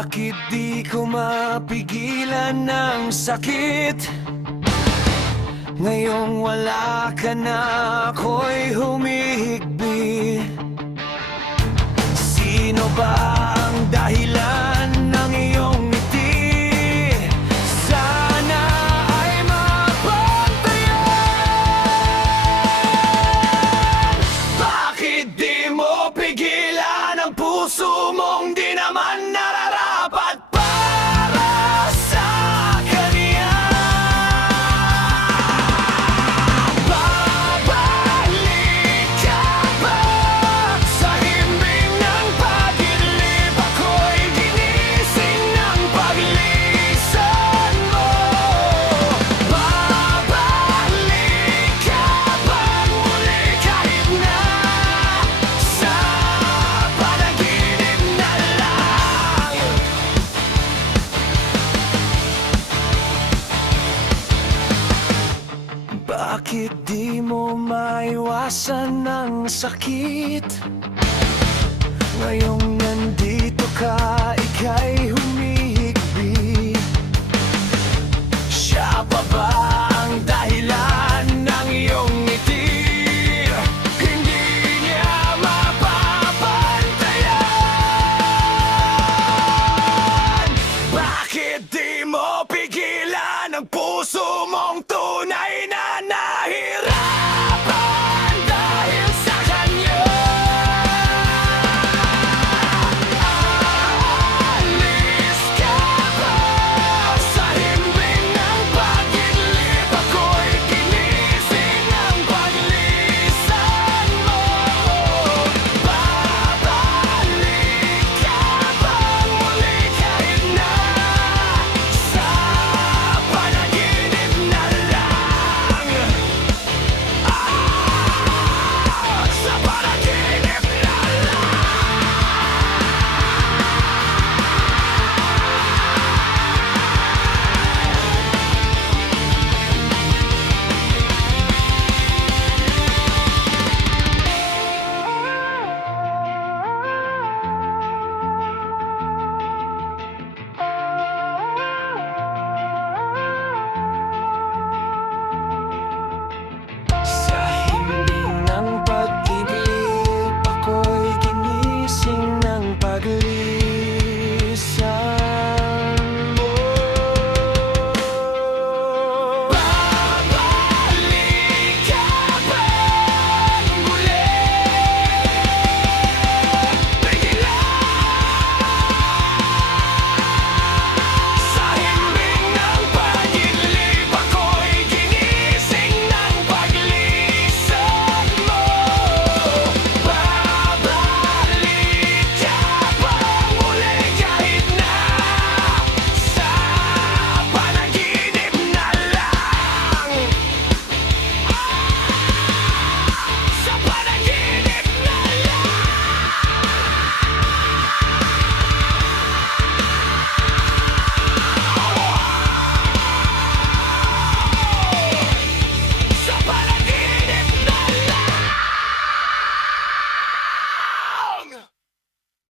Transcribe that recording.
Bakit di ko mapigilan ng sakit? Ngayong wala ka na, ako'y humihigbi. Sino ba ang dahilan ng iyong ngiti? Sana ay mabantayan. Bakit di mo pigilan ang puso mong di naman nararapat para sa kanya? Babalik ka ba sa himbing ng pag-ilib? Ako'y ginising ng paglisan mo. Babalik ka ba muli kahit na sa panaginip na lang? Bakit di mo maiwasan ng sakit? Ngayong nandito ka, ika'y humihigbi. Siya pa ba